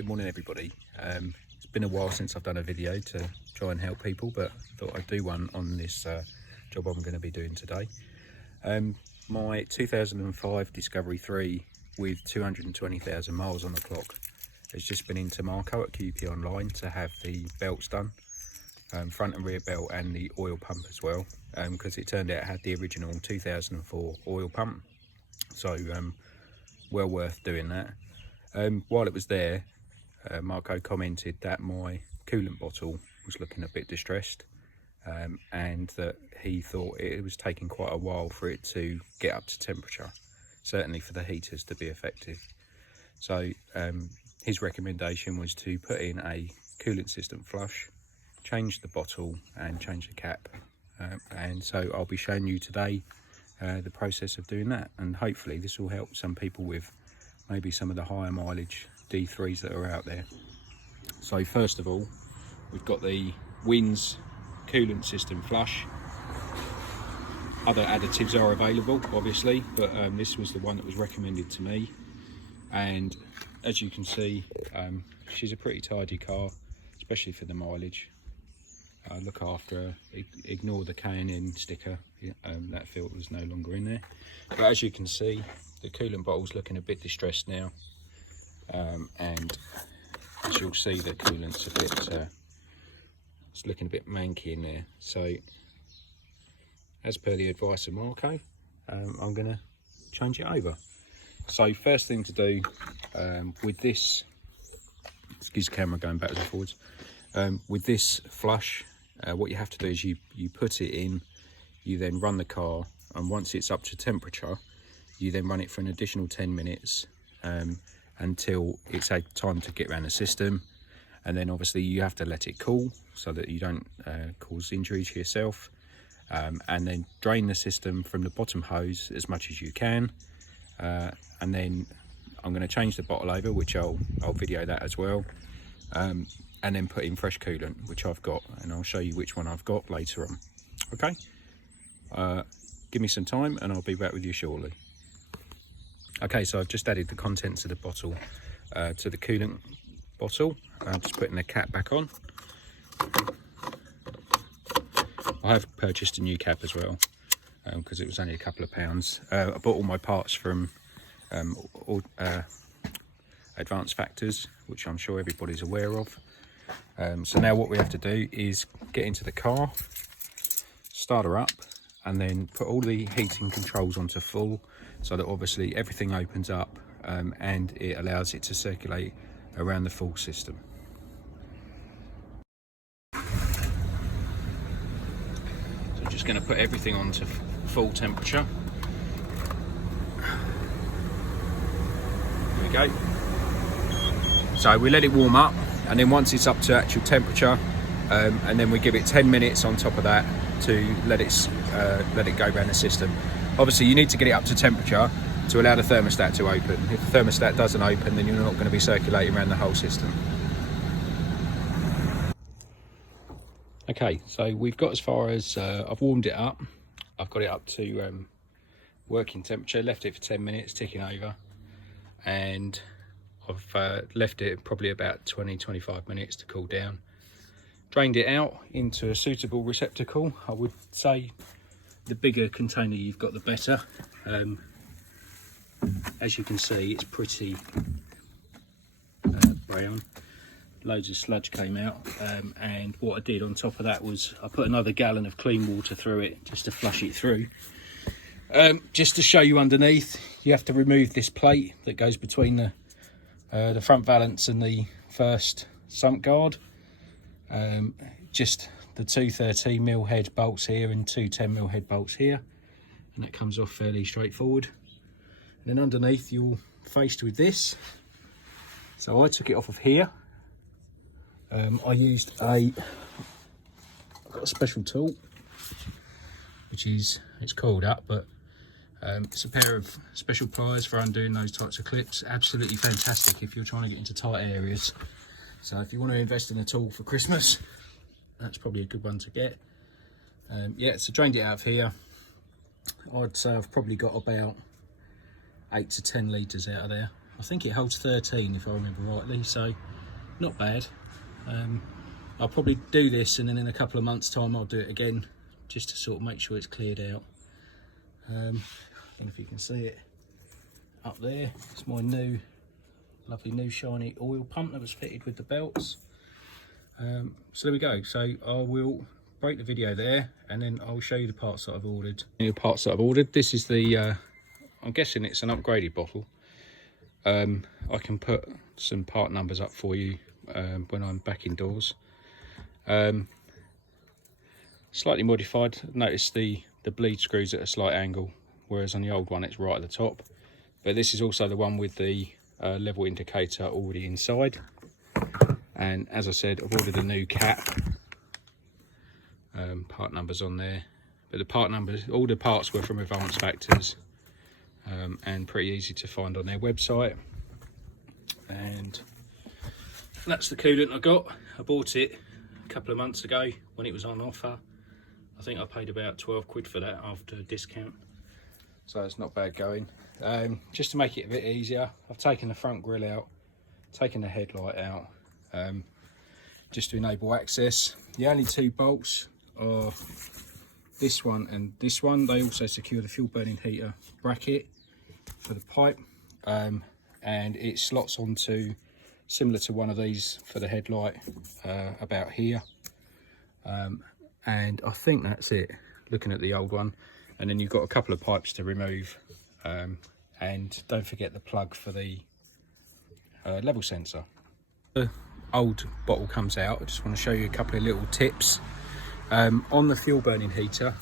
Good morning everybody. It's been a while since I've done a video to try and help people, but thought I'd do one on this job I'm going to be doing today. My 2005 Discovery 3 with 220,000 miles on the clock has just been into Marco at QP Online to have the belts done, front and rear belt and the oil pump as well, because it turned out it had the original 2004 oil pump, so well worth doing that. While it was there, Marco commented that my coolant bottle was looking a bit distressed, and that he thought it was taking quite a while for it to get up to temperature, certainly for the heaters to be effective. So his recommendation was to put in a coolant system flush, change the bottle and change the cap, and so I'll be showing you today the process of doing that, and hopefully this will help some people with maybe some of the higher mileage D3s that are out there. So first of all, we've got the Wins coolant system flush. Other additives are available obviously, but this was the one that was recommended to me, and as you can see, she's a pretty tidy car, especially for the mileage. Look after her, ignore the K&N sticker, that filter was no longer in there, but as you can see, the coolant bottle's looking a bit distressed now, and as you'll see, the coolant's a bit it's looking a bit manky in there. So as per the advice of Marco, I'm going to change it over. So first thing to do with this, excuse the camera going backwards and forwards, with this flush, what you have to do is you put it in, you then run the car, and once it's up to temperature, you then run it for an additional 10 minutes until it's had time to get around the system, and then obviously you have to let it cool so that you don't cause injury to yourself, and then drain the system from the bottom hose as much as you can, and then I'm going to change the bottle over, which I'll video that as well, and then put in fresh coolant, which I've got, and I'll show you which one I've got later on. Okay, give me some time and I'll be back with you shortly. Okay, so I've just added the contents of the bottle to the coolant bottle. I'm just putting the cap back on. I have purchased a new cap as well, because it was only a couple of pounds. I bought all my parts from Advanced Factors, which I'm sure everybody's aware of. So now what we have to do is get into the car, start her up, and then put all the heating controls onto full, so that obviously everything opens up, and it allows it to circulate around the full system. So I'm just going to put everything onto full temperature. There we go. So we let it warm up, and then once it's up to actual temperature, and then we give it 10 minutes on top of that to let it go around the system. Obviously you need to get it up to temperature to allow the thermostat to open. If the thermostat doesn't open, then you're not going to be circulating around the whole system. Okay, so we've got as far as I've warmed it up. I've got it up to working temperature, left it for 10 minutes ticking over, and I've left it probably about 20-25 minutes to cool down. Drained it out into a suitable receptacle. I would say the bigger container you've got, the better. As you can see, it's pretty brown. Loads of sludge came out, and what I did on top of that was I put another gallon of clean water through it just to flush it through. Just to show you underneath, you have to remove this plate that goes between the front valance and the first sump guard. Just the two 13mm head bolts here and two 10mm head bolts here, and that comes off fairly straightforward. And then underneath you're faced with this. So I took it off of here. I used I've got a special tool, which is, it's coiled up, but it's a pair of special pliers for undoing those types of clips. Absolutely fantastic if you're trying to get into tight areas. So if you want to invest in a tool for Christmas, that's probably a good one to get. Yeah, so drained it out of here. I'd say I've probably got about 8 to 10 litres out of there. I think it holds 13 if I remember rightly, so not bad. I'll probably do this and then in a couple of months time I'll do it again, just to sort of make sure it's cleared out. I don't know if you can see it up there. It's my new, lovely new shiny oil pump that was fitted with the belts. So there we go. So I will break the video there and then I'll show you the parts that I've ordered. This is the, I'm guessing it's an upgraded bottle. I can put some part numbers up for you when I'm back indoors. Slightly modified. Notice the bleed screws at a slight angle, whereas on the old one it's right at the top. But this is also the one with the level indicator already inside. And as I said, I've ordered a new cap. Part numbers on there, but the part numbers, all the parts were from Advanced Factors, and pretty easy to find on their website. And that's the coolant I got. I bought it a couple of months ago when it was on offer. I think I paid about 12 quid for that after discount, so it's not bad going. Just to make it a bit easier, I've taken the front grille out, taken the headlight out, just to enable access. The only two bolts are this one and this one. They also secure the fuel burning heater bracket for the pipe, and it slots onto, similar to one of these for the headlight, about here. And I think that's it, looking at the old one. And then you've got a couple of pipes to remove, and don't forget the plug for the level sensor. The old bottle comes out. I just want to show you a couple of little tips. On the fuel burning heater,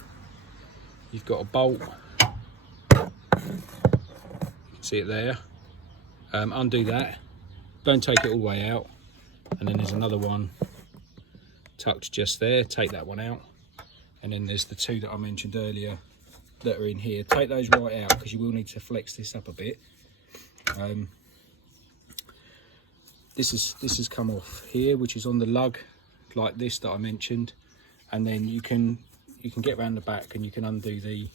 you've got a bolt, you can see it there. Undo that, don't take it all the way out, and then there's another one tucked just there. Take that one out, and then there's the two that I mentioned earlier that are in here. Take those right out because you will need to flex this up a bit. This has come off here, which is on the lug like this that I mentioned, and then you can get around the back and you can undo the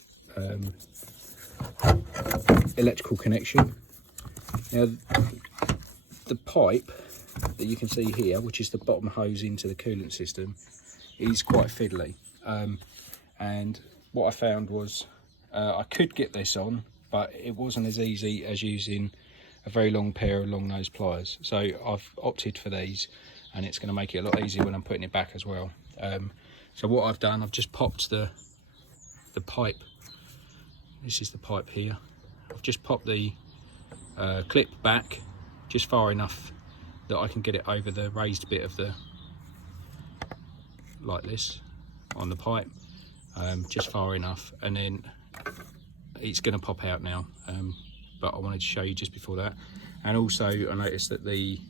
electrical connection. Now the pipe that you can see here, which is the bottom hose into the coolant system, is quite fiddly, and what I found was I could get this on, but it wasn't as easy as using a very long pair of long nose pliers. So I've opted for these, and it's going to make it a lot easier when I'm putting it back as well. So what I've done, I've just popped the pipe. This is the pipe here. I've just popped the clip back just far enough that I can get it over the raised bit of the, like this, on the pipe, just far enough, and then it's going to pop out now. But I wanted to show you just before that. And also I noticed that the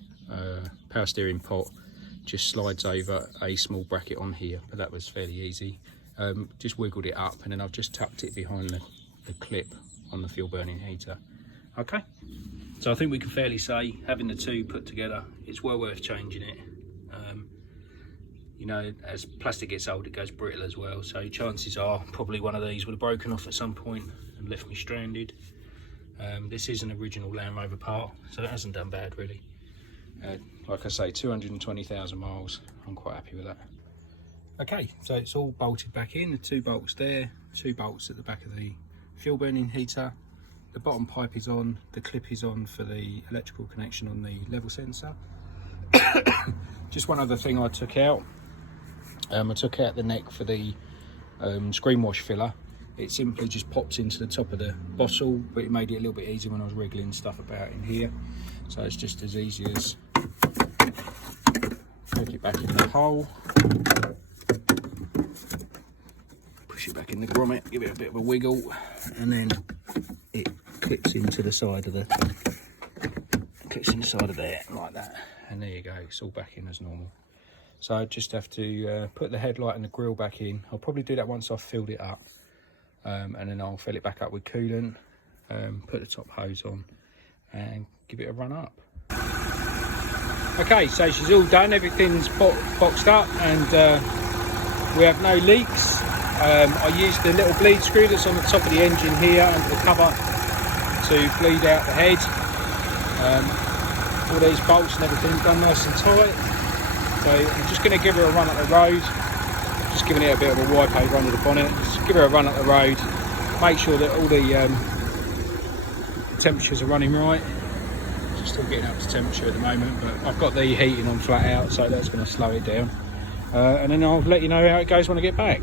power steering pot just slides over a small bracket on here, but that was fairly easy. Just wiggled it up, and then I've just tucked it behind the clip on the fuel burning heater. Okay, so I think we can fairly say, having the two put together, it's well worth changing it. You know, as plastic gets old, it goes brittle as well, so chances are probably one of these would have broken off at some point and left me stranded. This is an original Land Rover part, so it hasn't done bad really. Like I say, 220,000 miles. I'm quite happy with that. Okay, so it's all bolted back in. The two bolts there, two bolts at the back of the fuel burning heater. The bottom pipe is on, the clip is on for the electrical connection on the level sensor. Just one other thing I took out. I took out the neck for the screen wash filler. It simply just pops into the top of the bottle, but it made it a little bit easier when I was wriggling stuff about in here. So it's just as easy as poke it back in the hole, push it back in the grommet, give it a bit of a wiggle, and then it clips into the side of there like that. And there you go, it's all back in as normal. So I just have to put the headlight and the grille back in. I'll probably do that once I've filled it up, and then I'll fill it back up with coolant, put the top hose on and give it a run up. Okay, so she's all done, everything's boxed up, and we have no leaks. I used the little bleed screw that's on the top of the engine here under the cover to bleed out the head. all these bolts and everything done nice and tight. So I'm just going to give her a run up the road, just giving it a bit of a wipe over under the bonnet. Just give her a run up the road, make sure that all the temperatures are running right. Just still getting up to temperature at the moment, but I've got the heating on flat out, so that's going to slow it down. And then I'll let you know how it goes when I get back.